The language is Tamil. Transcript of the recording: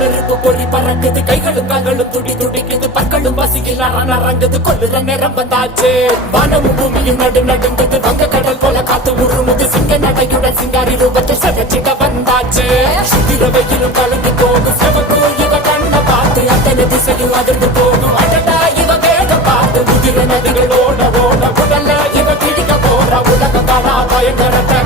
நெருப்பு பொறி பறக்குது கைகளும் கால்களும் துடி துடிக்குது பற்களும் பசியில் அரங்குது கொள்ளுற நேரம் வந்தாச்சு வானமும் பூமியும் நடுங்குது வங்க கடல் போல காத்து உருமுது சிங்க நடையுடன் சிங்காரி ரூபத்தில் சதச்சிட வந்தாச்சு சுத்திர வெயிலும் கலந்து போகும் செவக்கு இவ கண்ண பார்த்து அத்தனை திசையும் அதிர்ந்து போகும் அடடா இவ வேக பார்த்து முதிர நதிகள் ஓட ஓட உடல்ல இவ பிடிக்க போற உலகம் தானா பயங்கரத்தை